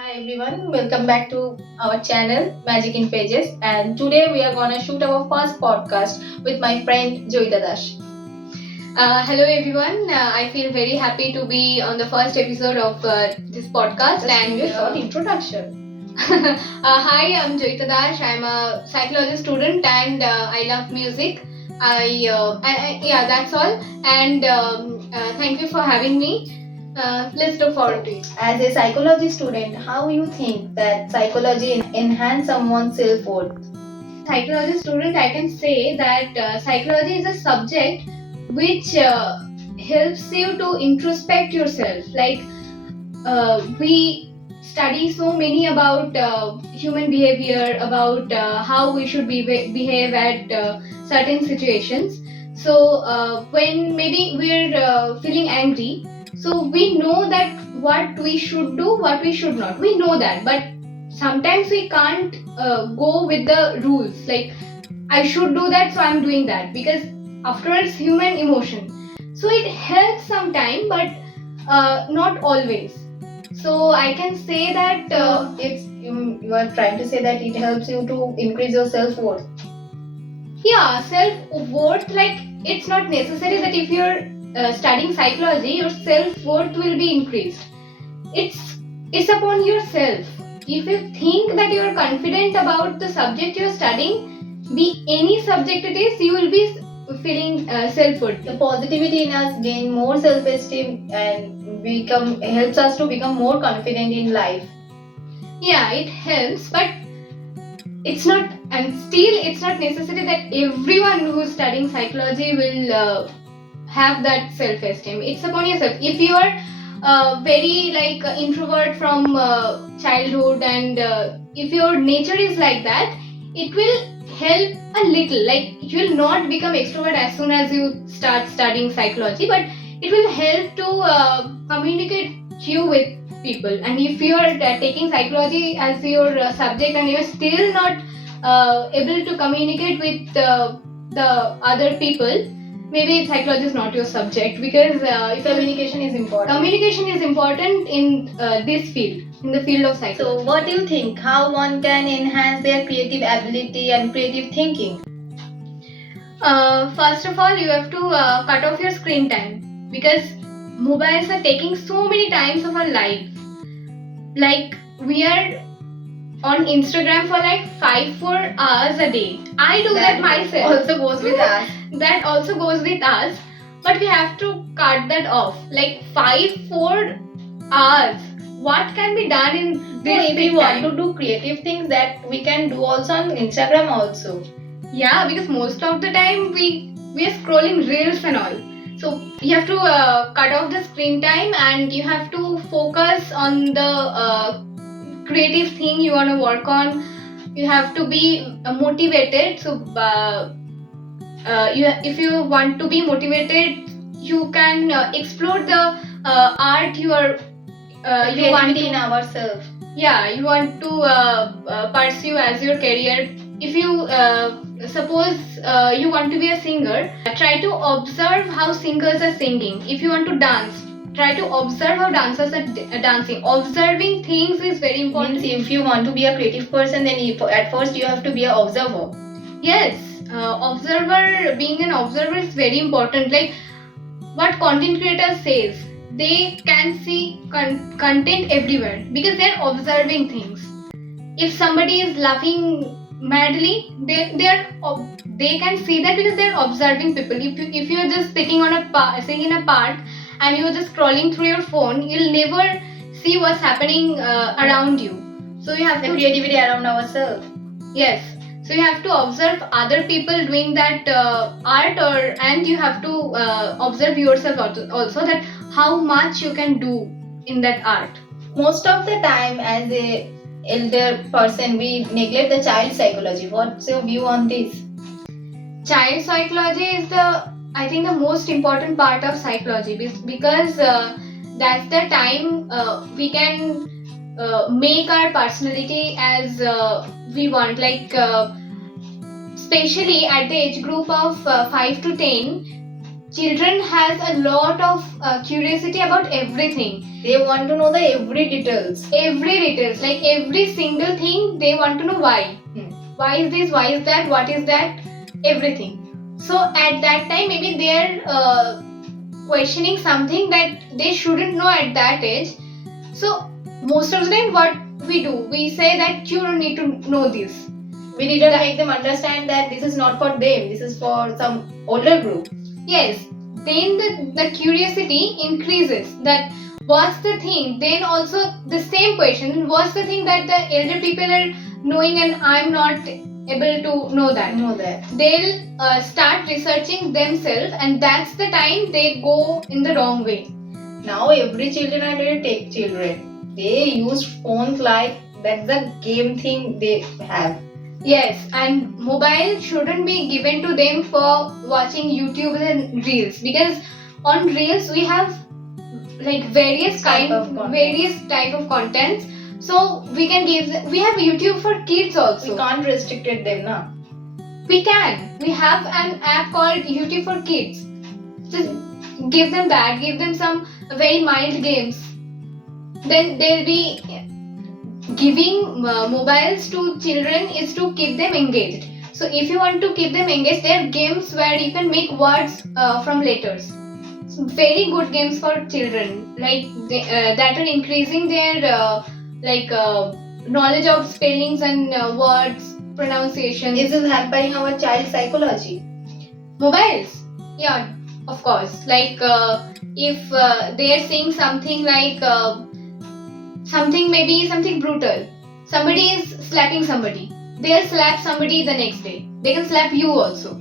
Hi everyone, welcome back to our channel Magic in Pages, and today we are gonna shoot our first podcast with my friend Joyita Dash. Hello everyone. I feel very happy to be on the first episode of this podcast. Just give a short introduction. Hi, I'm Joyita Dash. I'm a psychology student and I love music. Yeah, that's all. And thank you for having me. Let's look forward to it. As a psychology student, how you think that psychology enhance someone's self-worth? Psychology student, I can say that psychology is a subject which helps you to introspect yourself. Like we study so many about human behavior, about how we should behave at certain situations. So when maybe we're feeling angry, so we know that what we should do, what we should not. We know that, but sometimes we can't go with the rules. Like I should do that, so I'm doing that because after all, it's human emotion. So it helps sometime, but not always. So I can say that You are trying to say that it helps you to increase your self-worth. yeah, self-worth, like it's not necessary that if you're studying psychology, your self-worth will be increased. It's upon yourself. If you think that you're confident about the subject you're studying, be any subject it is, you will be feeling self-worth. The positivity in us gain more self-esteem and helps us to become more confident in life. Yeah, it helps, but it's not, and still it's not necessary that everyone who's studying psychology will have that self-esteem. It's upon yourself. If you are very like introvert from childhood and if your nature is like that, it will help a little. Like you will not become extrovert as soon as you start studying psychology, but it will help to communicate you with people. And if you are taking psychology as your subject and you're still not able to communicate with the other people, maybe psychology is not your subject, because Communication is important. Communication is important in this field, in the field of psychology. So, what do you think? How one can enhance their creative ability and creative thinking? First of all, you have to cut off your screen time, because mobiles are taking so many times of our life. Like we are on Instagram for like 5-4 hours a day. I do that myself. Also goes with us. That also goes with us, but we have to cut that off. Like 5-4 hours. What can be done in this? If we want to do creative things, that we can do also on Instagram also. Yeah, because most of the time we are scrolling reels and all. So you have to cut off the screen time and you have to focus on the creative thing you want to work on. You have to be motivated. So if you want to be motivated, you can explore the art you are you want in ourselves. Yeah, you want to pursue as your career. If you suppose you want to be a singer, try to observe how singers are singing. If you want to dance, try to observe how dancers are dancing. Observing things is very important. Means if you want to be a creative person, then at first you have to be an observer. Yes, being an observer is very important. Like what content creator says, they can see content everywhere because they're observing things. If somebody is laughing madly, they can see that because they're observing people. If you're just sitting sitting in a park and you're just scrolling through your phone, you'll never see what's happening around you. So you have the creativity around ourselves. Yes. So you have to observe other people doing that art, and you have to observe yourself also that how much you can do in that art. Most of the time, as a elder person, we neglect the child psychology. What's your view on this? Child psychology is I think the most important part of psychology, because that's the time we can make our personality as we want. Like especially at the age group of 5 to 10, children has a lot of curiosity about everything. They want to know the every details. Like every single thing they want to know why. Why is this, why is that, what is that, everything. So at that time maybe they're questioning something that they shouldn't know at that age. So most of the time what we do, we say that you don't need to know this. We didn't make them understand that this is not for them, this is for some older group. Yes, then the curiosity increases, that what's the thing, then also the same question, what's the thing that the elder people are knowing and I'm not able to know that. They'll start researching themselves, and that's the time they go in the wrong way. Now every children are very tech children. They use phones like that's the game thing they have. Yes, and mobile shouldn't be given to them for watching YouTube and Reels, because on Reels we have like various type of contents. So we can we have YouTube for kids also. We can't restrict them, na? We can. We have an app called YouTube for kids. Just give them that. Give them some very mild games. Then they'll be giving mobiles to children is to keep them engaged. So if you want to keep them engaged, there are games where you can make words from letters. So very good games for children, like that are increasing their knowledge of spellings and words, pronunciation. Is this hampering our child psychology? Mobiles, yeah, of course. Like if they are saying something like something brutal, somebody is slapping somebody, they'll slap somebody the next day. They can slap you also.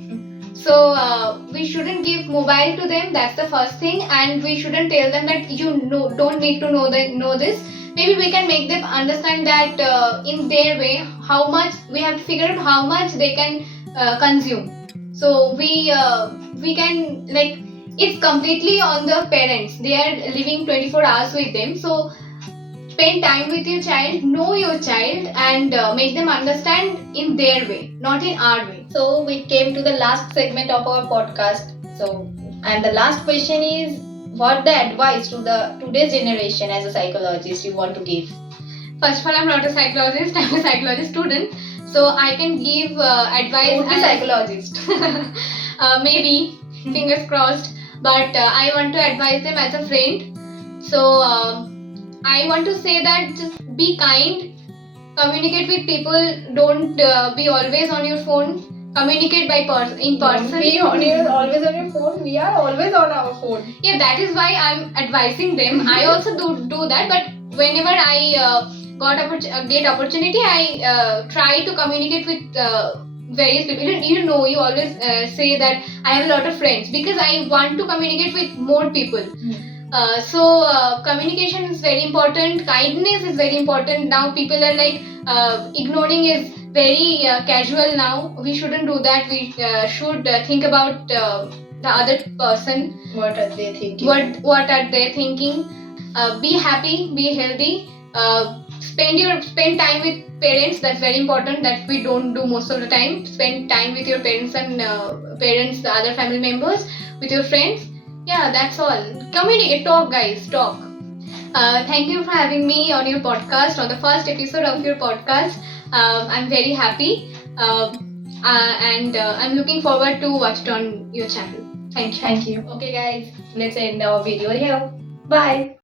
So we shouldn't give mobile to them. That's the first thing, and we shouldn't tell them that don't need to know this. Maybe we can make them understand that in their way, how much we have to figure out how much they can consume. So we can, like, it's completely on the parents. They are living 24 hours with them. So spend time with your child, know your child, and make them understand in their way, not in our way. So we came to the last segment of our podcast. So, and the last question is, what the advice to the today's generation as a psychologist you want to give? First of all, I'm not a psychologist. I'm a psychology student, so I can give advice as a psychologist. Maybe, fingers crossed. But I want to advise them as a friend. So I want to say that just be kind, communicate with people, don't be always on your phone. Communicate in person. Don't be always on your phone. We are always on our phone. Yeah, that is why I'm advising them. I also do that, but whenever I get opportunity, I try to communicate with various people. You always say that I have a lot of friends, because I want to communicate with more people. So communication is very important. Kindness is very important. Now people are like ignoring is very casual now. We shouldn't do that. We should think about the other person. What are they thinking? What are they thinking? Be happy. Be healthy. Spend time with parents. That's very important. That we don't do most of the time. Spend time with your parents and the other family members, with your friends. Yeah, that's all. Communicate, talk, guys, talk. Thank you for having me on your podcast, on the first episode of your podcast. I'm very happy, and I'm looking forward to watch it on your channel. Thank you. Okay, guys, let's end our video here. Bye.